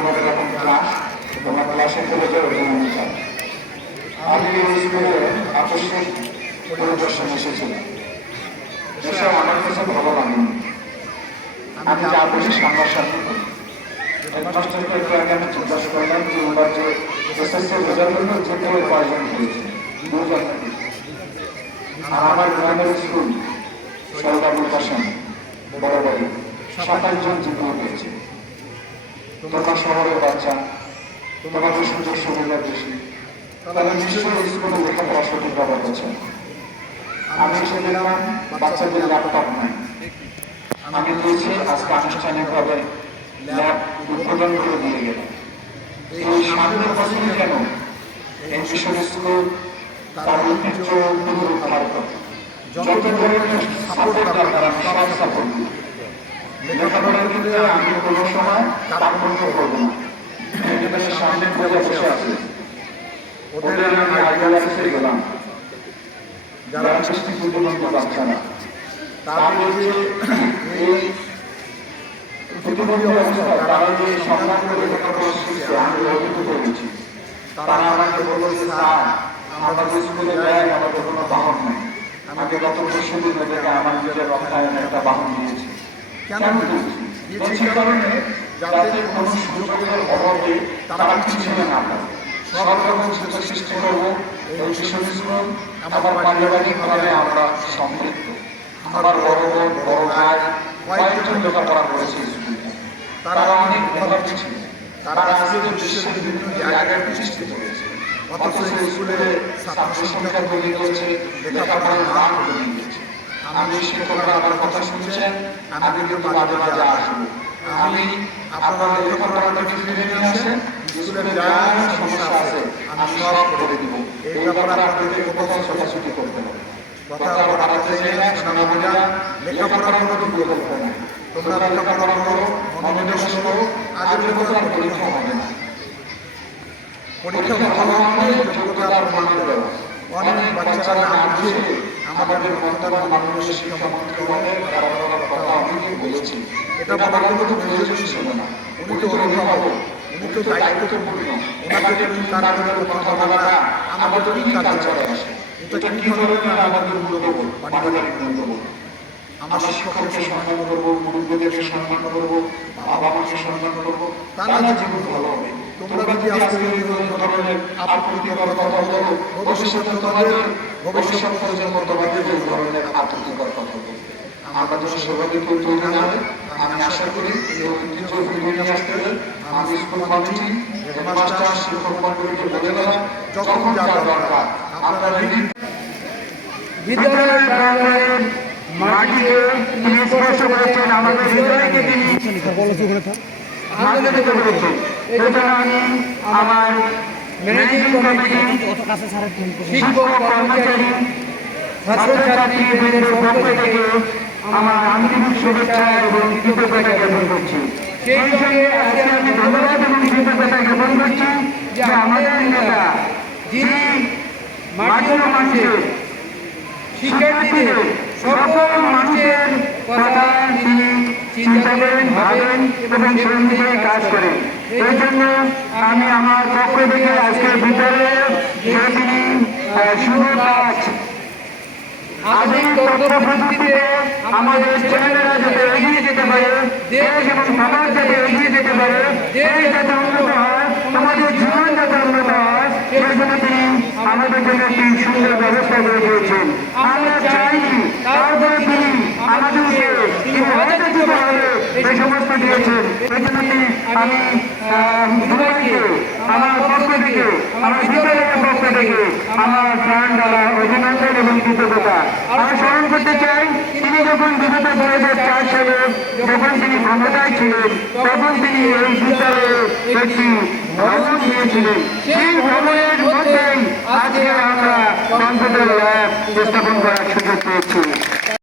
তোমাদের এখন ক্লাস, তোমার ক্লাসে চলে যাও এবং চাও। আমি এই স্কুলে আকস্মিক পরিদর্শনে এসেছিলাম, এসে আমার কাছে ভালো লাগেনি। আমি যা বলি সামনাসামনি করি। হেডমাস্টারকে একটু আগে আমি জিজ্ঞাসা করলাম যে ওনার যে এসএসসি রেজাল্ট হলো যে কেউ কয়জন হয়েছে, 2 জন। আর আমার গ্রামের স্কুল সরকারি পাশান বড় বড় 27 জন জিপিও পেয়েছে। তোমার শহরের বাচ্চা, তোমাদের সুযোগ সুবিধা বেশি, তাহলে নিশ্চয়ই স্কুলে লেখাপড়া সঠিকভাবে হচ্ছে। আমি এসে দেখলাম বাচ্চাদের ল্যাপটপ নাই। আমি দিয়েছি আজকে আনুষ্ঠানিকভাবে ল্যাব উদ্বোধন করে দিয়ে গেলাম। এই সামনের বছরই কেন এই মিশন স্কুল তার ঐতিহ্য পুনরুদ্ধার করে যত ধরনের সাপোর্ট দরকার আমি সব সাপোর্ট দিই। লেখাপড়ার ক্ষেত্রে আমি কোনো সময় কার্পণ্য করবো না। এখানে সামনে বসে আছে, ওদের আমি আইডিয়াল অফিসে গেলাম, যারা সৃষ্টি বুদ্ধিমন্ত বাচ্চারা, তাদের যে এই প্রতিবন্ধী অবস্থা, তারা যে সংগ্রাম করে লেখাপড়া শিখছে আমি অভিভূত করেছি। তারা আমাকে বলল যে স্যার আমাদের স্কুলে যায় আমাদের কোনো বাহন নেই। আমাকে গত পরশুদিন থেকে আমার নিজের রক্ষায়ণ একটা বাহন দিয়েছে। কেন দিয়েছি? কারণে যাতে কোনো সুযোগের অভাবে তারা পিছিয়ে না পড়ে। সব রকম সুযোগ সৃষ্টি করবো। এই মিশন স্কুল আমার পারিবারিকভাবে আমরা সম্পৃক্ত। আমার বড় বোন বড় ভাই কয়েকজন লেখাপড়া করেছে স্কুলে, তারা অনেক মেধাবী ছিল। তারা আজকে দেশের বিভিন্ন জায়গায় প্রতিষ্ঠিত হয়েছে, অথচ স্কুলে ছাত্র সংখ্যা কমে গেছে, লেখাপড়ার মান কমে গেছে। আমি শিক্ষকরা আমার কথা শুনছেন, আমি কিন্তু মাঝে মাঝে আসবো। আমি আপনারা লেখাপড়াটাকে ফিরে নিয়ে আসেন, স্কুলে যা সমস্যা আছে আমি সব করে দিব। এই ব্যাপারে আপনাদের কোথাও ছোটাছুটি করতে হবে। কথা বাড়াতে চাই না, সোনামণিরা লেখাপড়ার কোনো বিকল্প নেই। তোমরা লেখাপড়া করো, মনোনিবেশ করো, আগের মতো আর পরীক্ষা হবে না। পরীক্ষা ভালো হলে যোগ্যতার প্রমাণ দেওয়া। অনেক বাচ্চারা না বুঝে আমাদের বর্তমান মাননীয় শিক্ষামন্ত্রী মহোদয়ের কথা অনেকে বলেছি। এটা বলার কোনো প্রয়োজন ছিল না। উনি তো অভিভাবক, উনি তো দায়িত্বপূর্ণ। ওনাকে তার কথা বলাটা আমাদের কি কালচারে আসে? এটা কি ধরনের আমাদের মূল্যবোধ, পারিবারিক মূল্যবোধ? আমরা শিক্ষককে সম্মান করবো, মুরব্বীদেরকে সম্মান করবো, বাবা মাকে সম্মান করবো, তারা জীবন ভালো হবে। তোমরা যদি আজকে এই ধরনের আপত্তিকর কথা বলো, ভবিষ্যতে তোমাদের ভবিষ্যৎ প্রজন্ম তোমাদের এই ধরনের আপত্তিকর কথা বলবে। আমরা যদি সেভাবে কেউ তৈরি না হয়, আমি আশা করি এই ঐতিহ্য ফিরিয়ে নিয়ে আসতে হলে আমি স্কুল কমিটি, হেডমাস্টার, শিক্ষক মন্ডলীকে বলে গেলাম যখন যা দরকার আপনারা বিদ্যালয়ের প্রাঙ্গণের মাটিকে তিনি স্পর্শ করেছেন, আমাদের হৃদয়কে তিনি আনন্দিত করেছেন। এটা আমি আমার ম্যানেজিং কমিটি, শিক্ষক কর্মচারী, ছাত্রছাত্রীদের পক্ষ থেকে আমার আন্তরিক শুভেচ্ছা এবং কৃতজ্ঞতা জ্ঞাপন করছি। সেই সঙ্গে আজকে আমি ধন্যবাদ এবং কৃতজ্ঞতা জ্ঞাপন করছি যে আমাদের নেতা, যিনি মাটির মানুষের শিক্ষার্থীদের সকল মানুষের কথা তিনি চিন্তা করেন, ভাবেন এবং সেই অনুযায়ী কাজ করেন। এই জন্য আমি আমার পক্ষ থেকে আজকে বিদ্যালয়ের যে তিনি শুভ কাজ আধুনিক তথ্য প্রযুক্তিতে আমাদের ছেলেমেয়েরা যাতে এগিয়ে যেতে পারে, দেশ এবং সমাজ যাতে এগিয়ে যেতে পারে, দেশ যাতে উন্নত হয়, আমাদের জীবন যাতে উন্নত হয়, সেই জন্য তিনি আমাদের জন্য একটি সুন্দর ব্যবস্থা করে দিয়েছেন। আমরা চাই তারপরে তিনি আমাদেরকে এই সমস্ত দিয়েছেন। এই জন্য আমি দুবাইকে আমার পক্ষ থেকে, আমার বিদ্যালয়ের পক্ষ থেকে আমার প্রাণ দ্বারা অভিনন্দন এবং কৃতজ্ঞতা আমি স্মরণ করতে চাই। তিনি যখন বিগত 2004 সালে যখন তিনি ক্ষমতায় ছিলেন, তখন তিনি এই বিদ্যালয়ে একটি ভবন দিয়েছিলেন। সেই ভবনের মধ্যেই আজকে আমরা কম্পিউটার ল্যাব স্থাপন করার সুযোগ পেয়েছি।